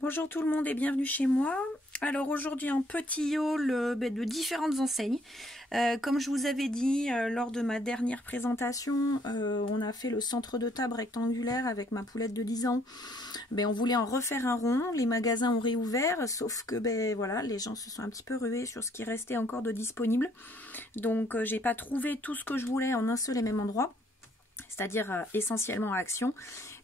Bonjour tout le monde et bienvenue chez moi. Alors aujourd'hui un petit haul de différentes enseignes. Comme je vous avais dit lors de ma dernière présentation, on a fait le centre de table rectangulaire avec ma poulette de 10 ans. On voulait en refaire un rond, les magasins ont réouvert, sauf que voilà, les gens se sont un petit peu rués sur ce qui restait encore de disponible. Donc j'ai pas trouvé tout ce que je voulais en un seul et même endroit. C'est-à-dire essentiellement à Action.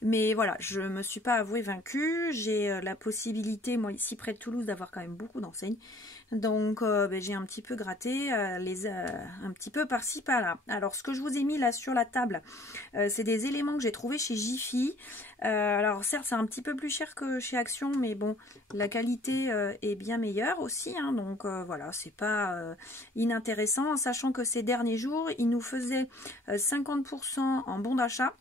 Mais voilà, je ne me suis pas avouée vaincue. J'ai la possibilité, moi ici près de Toulouse, d'avoir quand même beaucoup d'enseignes. Donc j'ai un petit peu gratté, un petit peu par-ci par-là. Alors ce que je vous ai mis là sur la table, c'est des éléments que j'ai trouvés chez Jiffy. Alors certes c'est un petit peu plus cher que chez Action, mais bon, la qualité est bien meilleure aussi. Hein, donc voilà, c'est pas inintéressant, sachant que ces derniers jours, ils nous faisaient 50% en bon d'achat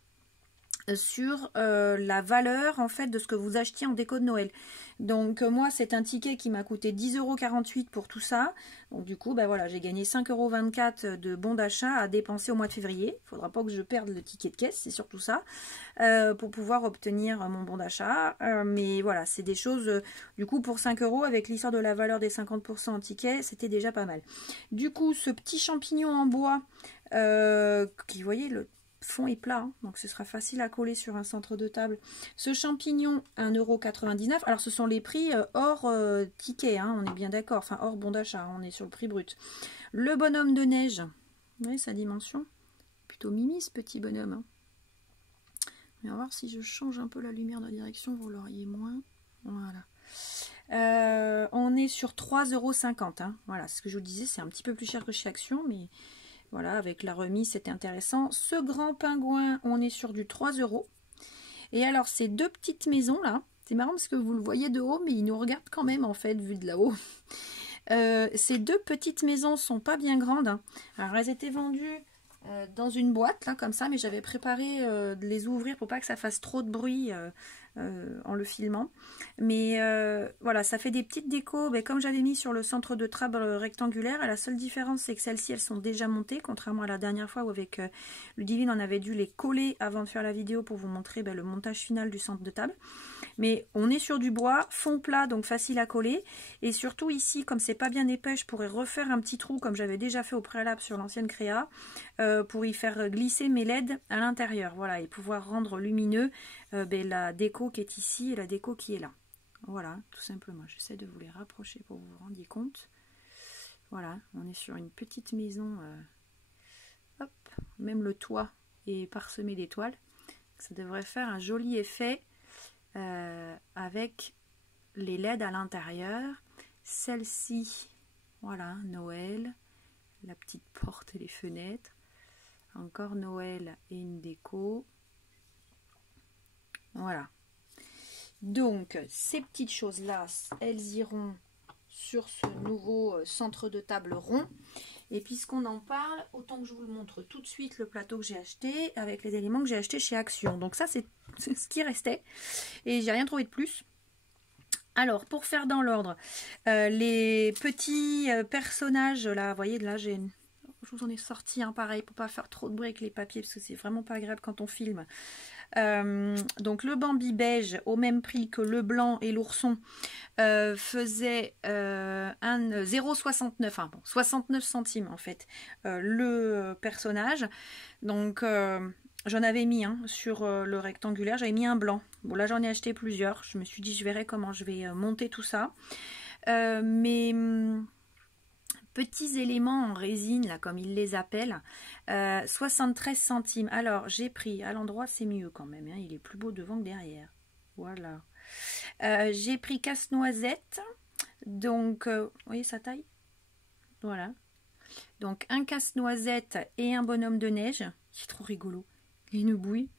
sur la valeur en fait de ce que vous achetiez en déco de Noël. Donc moi c'est un ticket qui m'a coûté 10,48 € pour tout ça. Donc du coup voilà, j'ai gagné 5,24 € de bon d'achat à dépenser au mois de février. Il faudra pas que je perde le ticket de caisse, c'est surtout ça, pour pouvoir obtenir mon bon d'achat. Mais voilà, c'est des choses, du coup pour 5 € avec l'histoire de la valeur des 50% en ticket, c'était déjà pas mal. Du coup ce petit champignon en bois, qui vous voyez le fond est plat, hein, donc ce sera facile à coller sur un centre de table. Ce champignon, 1,99 €. Alors ce sont les prix hors ticket, hein, on est bien d'accord, enfin hors bon d'achat, on est sur le prix brut. Le bonhomme de neige, vous voyez sa dimension, plutôt mimi ce petit bonhomme. Hein. On va voir si je change un peu la lumière de la direction, vous l'auriez moins. Voilà. On est sur 3,50 €. Hein. Voilà, ce que je vous disais, c'est un petit peu plus cher que chez Action, mais voilà, avec la remise, c'était intéressant. Ce grand pingouin, on est sur du 3 €. Et alors, ces deux petites maisons là, c'est marrant parce que vous le voyez de haut, mais il nous regarde quand même en fait, vu de là-haut. Ces deux petites maisons sont pas bien grandes. Hein. Alors, elles étaient vendues dans une boîte là, comme ça, mais j'avais préparé de les ouvrir pour pas que ça fasse trop de bruit en le filmant. Mais voilà, ça fait des petites décos, comme j'avais mis sur le centre de table rectangulaire. La seule différence, c'est que celles-ci, elles sont déjà montées, contrairement à la dernière fois où avec Ludivine, on avait dû les coller avant de faire la vidéo pour vous montrer le montage final du centre de table. Mais on est sur du bois, fond plat, donc facile à coller. Et surtout ici, comme c'est pas bien épais, je pourrais refaire un petit trou comme j'avais déjà fait au préalable sur l'ancienne créa, pour y faire glisser mes LED à l'intérieur. Voilà, et pouvoir rendre lumineux la déco qui est ici et la déco qui est là. Voilà, tout simplement. J'essaie de vous les rapprocher pour que vous vous rendiez compte. Voilà, on est sur une petite maison. Hop, même le toit est parsemé d'étoiles. Ça devrait faire un joli effet avec les LED à l'intérieur. Celle-ci, voilà, Noël, la petite porte et les fenêtres. Encore Noël et une déco. Voilà. Donc, ces petites choses-là, elles iront sur ce nouveau centre de table rond. Et puisqu'on en parle, autant que je vous le montre tout de suite le plateau que j'ai acheté avec les éléments que j'ai achetés chez Action. Donc ça, c'est ce qui restait. Et j'ai rien trouvé de plus. Alors, pour faire dans l'ordre, les petits personnages, là, vous voyez, là, je vous en ai sorti un pareil pour pas faire trop de bruit avec les papiers parce que c'est vraiment pas agréable quand on filme. Donc le Bambi beige au même prix que le blanc et l'ourson faisait 0,69, enfin bon, 69 centimes en fait le personnage. Donc j'en avais mis sur le rectangulaire, j'avais mis un blanc. Bon là j'en ai acheté plusieurs, je me suis dit je verrai comment je vais monter tout ça. Mais petits éléments en résine, là, comme ils les appellent, 73 centimes. Alors, j'ai pris, à l'endroit, c'est mieux quand même, hein, il est plus beau devant que derrière. Voilà. J'ai pris casse-noisette, donc, vous voyez sa taille? Voilà. Donc, un casse-noisette et un bonhomme de neige, qui est trop rigolo, il une bouille.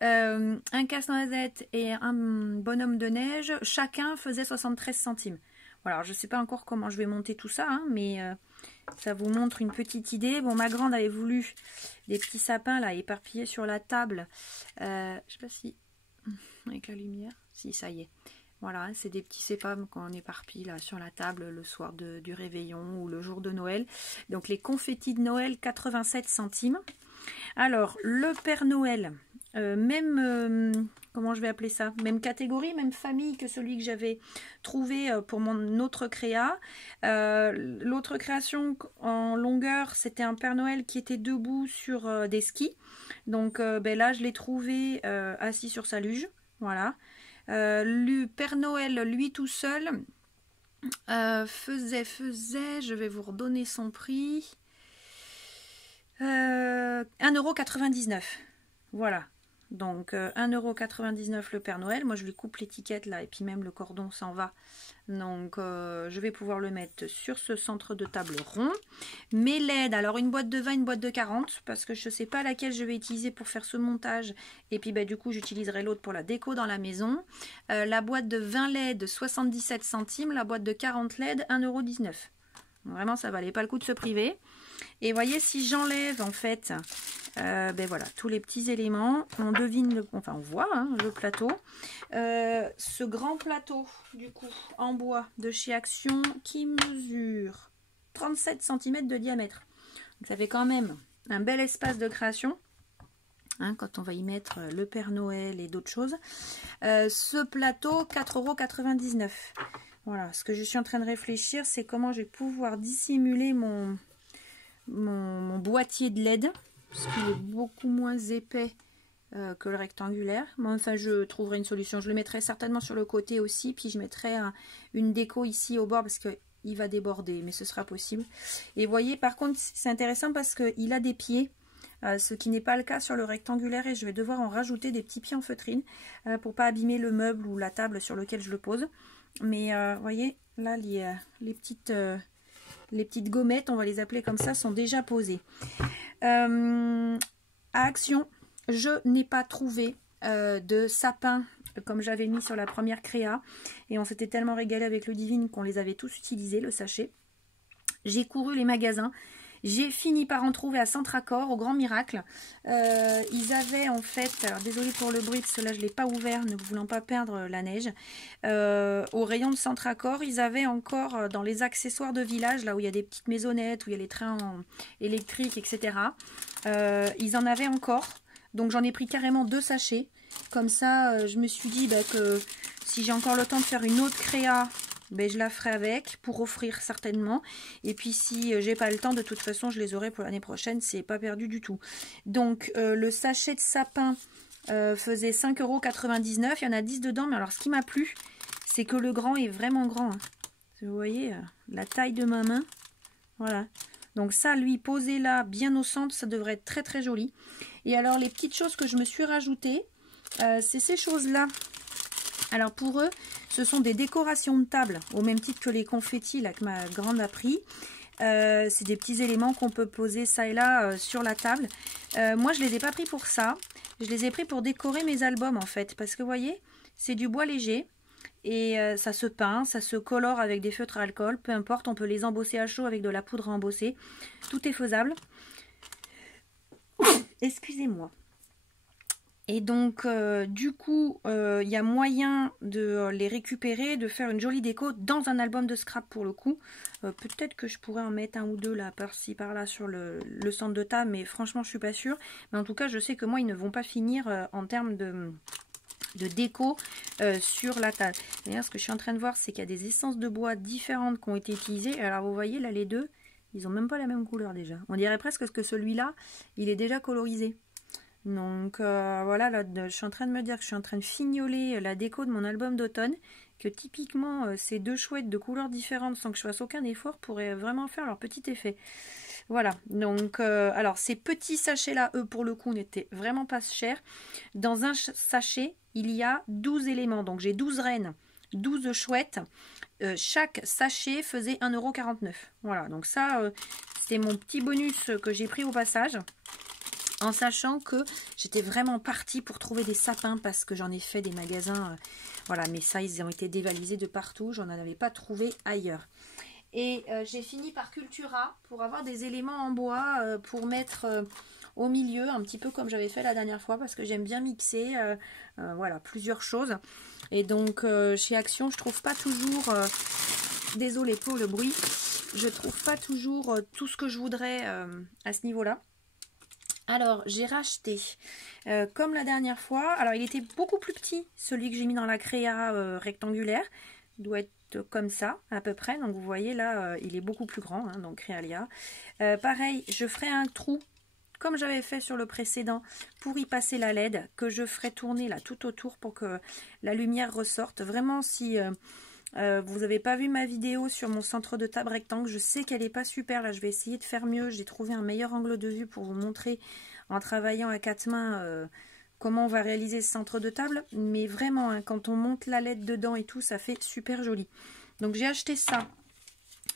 Un casse-noisette et un bonhomme de neige, chacun faisait 73 centimes. Voilà, je ne sais pas encore comment je vais monter tout ça, hein, mais ça vous montre une petite idée. Bon, ma grande avait voulu des petits sapins là éparpillés sur la table. Je ne sais pas si avec la lumière, si ça y est. Voilà, c'est des petits sapins qu'on éparpille là sur la table le soir du réveillon ou le jour de Noël. Donc les confettis de Noël, 87 centimes. Alors le Père Noël, même comment je vais appeler ça, même catégorie, même famille que celui que j'avais trouvé pour mon autre créa. L'autre création en longueur, c'était un Père Noël qui était debout sur des skis. Donc ben là, je l'ai trouvé assis sur sa luge. Voilà. Le Père Noël, lui tout seul, faisait, je vais vous redonner son prix, 1,99 €. Voilà. Donc 1,99 € le Père Noël. Moi je lui coupe l'étiquette là et puis même le cordon s'en va. Donc je vais pouvoir le mettre sur ce centre de table rond. Mes LED, alors une boîte de 20, une boîte de 40 parce que je ne sais pas laquelle je vais utiliser pour faire ce montage. Et puis bah, du coup j'utiliserai l'autre pour la déco dans la maison. La boîte de 20 LED 77 centimes, la boîte de 40 LED 1,19 €. Vraiment ça valait pas le coup de se priver. Et voyez, si j'enlève en fait ben voilà, tous les petits éléments, on devine, enfin on voit hein, le plateau. Ce grand plateau du coup en bois de chez Action qui mesure 37 cm de diamètre. Donc ça fait quand même un bel espace de création. Hein, quand on va y mettre le Père Noël et d'autres choses. Ce plateau, 4,99 €. Voilà, ce que je suis en train de réfléchir, c'est comment je vais pouvoir dissimuler mon boîtier de LED, parce qu'il est beaucoup moins épais que le rectangulaire. Mais enfin, je trouverai une solution. Je le mettrai certainement sur le côté aussi, puis je mettrai une déco ici au bord, parce qu'il va déborder, mais ce sera possible. Et vous voyez, par contre, c'est intéressant parce qu'il a des pieds, ce qui n'est pas le cas sur le rectangulaire, et je vais devoir en rajouter des petits pieds en feutrine pour pas abîmer le meuble ou la table sur lequel je le pose. Mais vous voyez, là, les petites gommettes, on va les appeler comme ça, sont déjà posées. À Action, je n'ai pas trouvé de sapin comme j'avais mis sur la première créa. Et on s'était tellement régalé avec le Divine qu'on les avait tous utilisés, le sachet. J'ai couru les magasins. J'ai fini par en trouver à Centracor, au grand miracle. Ils avaient en fait, alors désolé pour le bruit, parce que là je ne l'ai pas ouvert, ne voulant pas perdre la neige. Au rayon de Centracor, ils avaient encore dans les accessoires de village, là où il y a des petites maisonnettes, où il y a les trains électriques, etc. Ils en avaient encore. Donc j'en ai pris carrément 2 sachets. Comme ça, je me suis dit que si j'ai encore le temps de faire une autre créa, je la ferai avec pour offrir certainement. Et puis si j'ai pas le temps, de toute façon je les aurai pour l'année prochaine, c'est pas perdu du tout. Donc le sachet de sapin faisait 5,99 €. Il y en a 10 dedans, mais alors ce qui m'a plu, c'est que le grand est vraiment grand. Hein. Vous voyez la taille de ma main. Voilà. Donc ça, lui, posé là, bien au centre, ça devrait être très très joli. Et alors les petites choses que je me suis rajoutées, c'est ces choses-là. Alors pour eux, ce sont des décorations de table, au même titre que les confettis là, que ma grande a pris. C'est des petits éléments qu'on peut poser ça et là sur la table. Moi, je ne les ai pas pris pour ça. Je les ai pris pour décorer mes albums en fait. Parce que vous voyez, c'est du bois léger. Et ça se peint, ça se colore avec des feutres à alcool. Peu importe, on peut les embosser à chaud avec de la poudre à embosser. Tout est faisable. Excusez-moi. Et donc, du coup, il y a moyen de les récupérer, de faire une jolie déco dans un album de scrap pour le coup. Peut-être que je pourrais en mettre un ou deux là, par-ci, par-là sur le centre de table, mais franchement, je suis pas sûre. Mais en tout cas, je sais que moi, ils ne vont pas finir en termes de déco sur la table. D'ailleurs, ce que je suis en train de voir, c'est qu'il y a des essences de bois différentes qui ont été utilisées. Alors, vous voyez, là, les deux, ils n'ont même pas la même couleur déjà. On dirait presque que celui-là, il est déjà colorisé. Donc voilà, là, je suis en train de me dire que je suis en train de fignoler la déco de mon album d'automne, que typiquement ces deux chouettes de couleurs différentes sans que je fasse aucun effort pourraient vraiment faire leur petit effet. Voilà, donc alors ces petits sachets là, eux pour le coup n'étaient vraiment pas chers. Dans un sachet, il y a 12 éléments, donc j'ai 12 reines, 12 chouettes. Chaque sachet faisait 1,49 €. Voilà, donc ça c'était mon petit bonus que j'ai pris au passage. En sachant que j'étais vraiment partie pour trouver des sapins parce que j'en ai fait des magasins. Voilà, mais ça, ils ont été dévalisés de partout. J'en avais pas trouvé ailleurs. Et j'ai fini par Cultura pour avoir des éléments en bois pour mettre au milieu, un petit peu comme j'avais fait la dernière fois parce que j'aime bien mixer voilà, plusieurs choses. Et donc, chez Action, je trouve pas toujours... désolée pour le bruit. Je trouve pas toujours tout ce que je voudrais à ce niveau-là. Alors, j'ai racheté, comme la dernière fois, alors il était beaucoup plus petit, celui que j'ai mis dans la créa rectangulaire, il doit être comme ça, à peu près, donc vous voyez là, il est beaucoup plus grand, hein, donc Créalia. Pareil, je ferai un trou, comme j'avais fait sur le précédent, pour y passer la LED, que je ferai tourner là tout autour pour que la lumière ressorte. Vraiment, si vous n'avez pas vu ma vidéo sur mon centre de table rectangle, je sais qu'elle n'est pas super, là je vais essayer de faire mieux, j'ai trouvé un meilleur angle de vue pour vous montrer en travaillant à 4 mains comment on va réaliser ce centre de table, mais vraiment hein, quand on monte la LED dedans et tout, ça fait super joli. Donc j'ai acheté ça,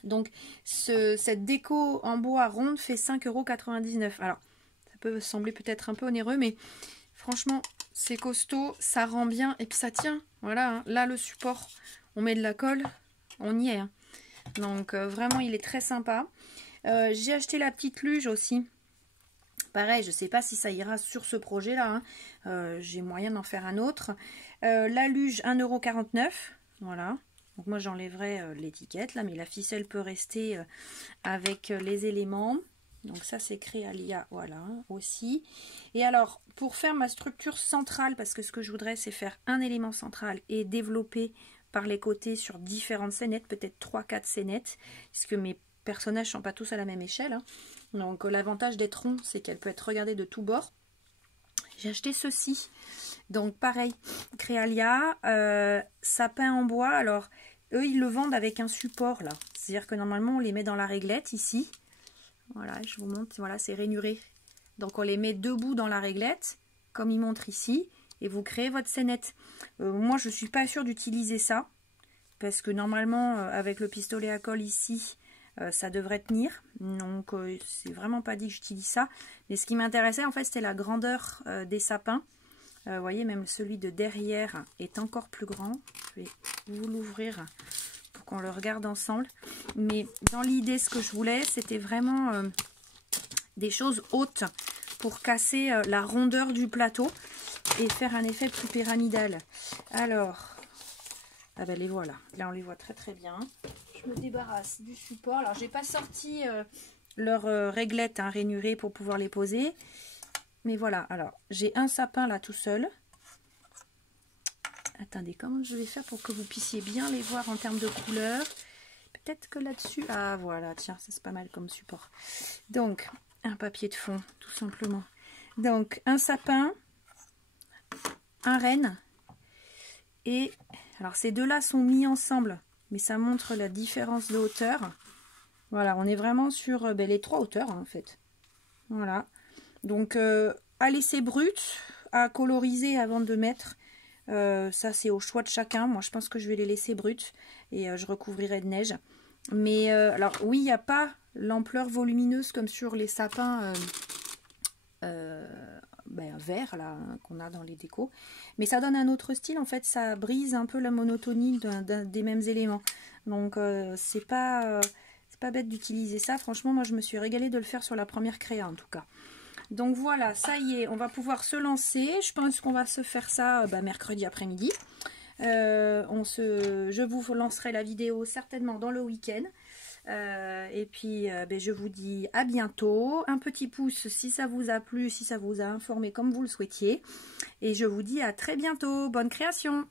donc cette déco en bois ronde fait 5,99 €. Alors ça peut sembler peut-être un peu onéreux, mais franchement c'est costaud, ça rend bien et puis ça tient, voilà, hein. Là le support, on met de la colle, on y est. Hein. Donc vraiment, il est très sympa. J'ai acheté la petite luge aussi. Pareil, je ne sais pas si ça ira sur ce projet-là. Hein. J'ai moyen d'en faire un autre. La luge, 1,49 €. Voilà. Donc moi, j'enlèverai l'étiquette là, mais la ficelle peut rester avec les éléments. Donc ça, c'est Créalia, voilà, aussi. Et alors, pour faire ma structure centrale, parce que ce que je voudrais, c'est faire un élément central et développer par les côtés sur différentes scénettes, peut-être 3-4 scénettes, puisque mes personnages ne sont pas tous à la même échelle. Hein. Donc l'avantage d'être rond, c'est qu'elle peut être regardée de tous bords. J'ai acheté ceci. Donc pareil, Créalia, sapin en bois. Alors, eux, ils le vendent avec un support, là. C'est-à-dire que normalement, on les met dans la réglette, ici. Voilà, je vous montre, voilà, c'est rainuré. Donc on les met debout dans la réglette, comme il montre ici. Et vous créez votre scénette. Moi, je ne suis pas sûre d'utiliser ça. Parce que normalement, avec le pistolet à colle ici, ça devrait tenir. Donc, c'est vraiment pas dit que j'utilise ça. Mais ce qui m'intéressait, en fait, c'était la grandeur des sapins. Vous voyez, même celui de derrière est encore plus grand. Je vais vous l'ouvrir pour qu'on le regarde ensemble. Mais dans l'idée, ce que je voulais, c'était vraiment des choses hautes pour casser la rondeur du plateau et faire un effet plus pyramidal. Alors, ah ben les voilà, là on les voit très très bien. Je me débarrasse du support. Alors j'ai pas sorti leur réglette hein, rainurée pour pouvoir les poser. Mais voilà, alors j'ai un sapin là tout seul. Attendez, comment je vais faire pour que vous puissiez bien les voir en termes de couleur? Peut-être que là-dessus, ah voilà, tiens, ça c'est pas mal comme support. Donc, un papier de fond, tout simplement. Donc, un sapin, un renne, et alors ces deux-là sont mis ensemble, mais ça montre la différence de hauteur. Voilà, on est vraiment sur les trois hauteurs hein, en fait. Voilà, donc à laisser brut, à coloriser avant de mettre. Ça c'est au choix de chacun. Moi je pense que je vais les laisser bruts et je recouvrirai de neige. Mais alors oui, il n'y a pas l'ampleur volumineuse comme sur les sapins verts là qu'on a dans les décos. Mais ça donne un autre style. En fait, ça brise un peu la monotonie des mêmes éléments. Donc c'est pas bête d'utiliser ça. Franchement, moi je me suis régalée de le faire sur la première créa en tout cas. Donc voilà, ça y est, on va pouvoir se lancer. Je pense qu'on va se faire ça mercredi après-midi. Je vous lancerai la vidéo certainement dans le week-end. Et puis je vous dis à bientôt. Un petit pouce si ça vous a plu, si ça vous a informé comme vous le souhaitiez. Et je vous dis à très bientôt. Bonne création!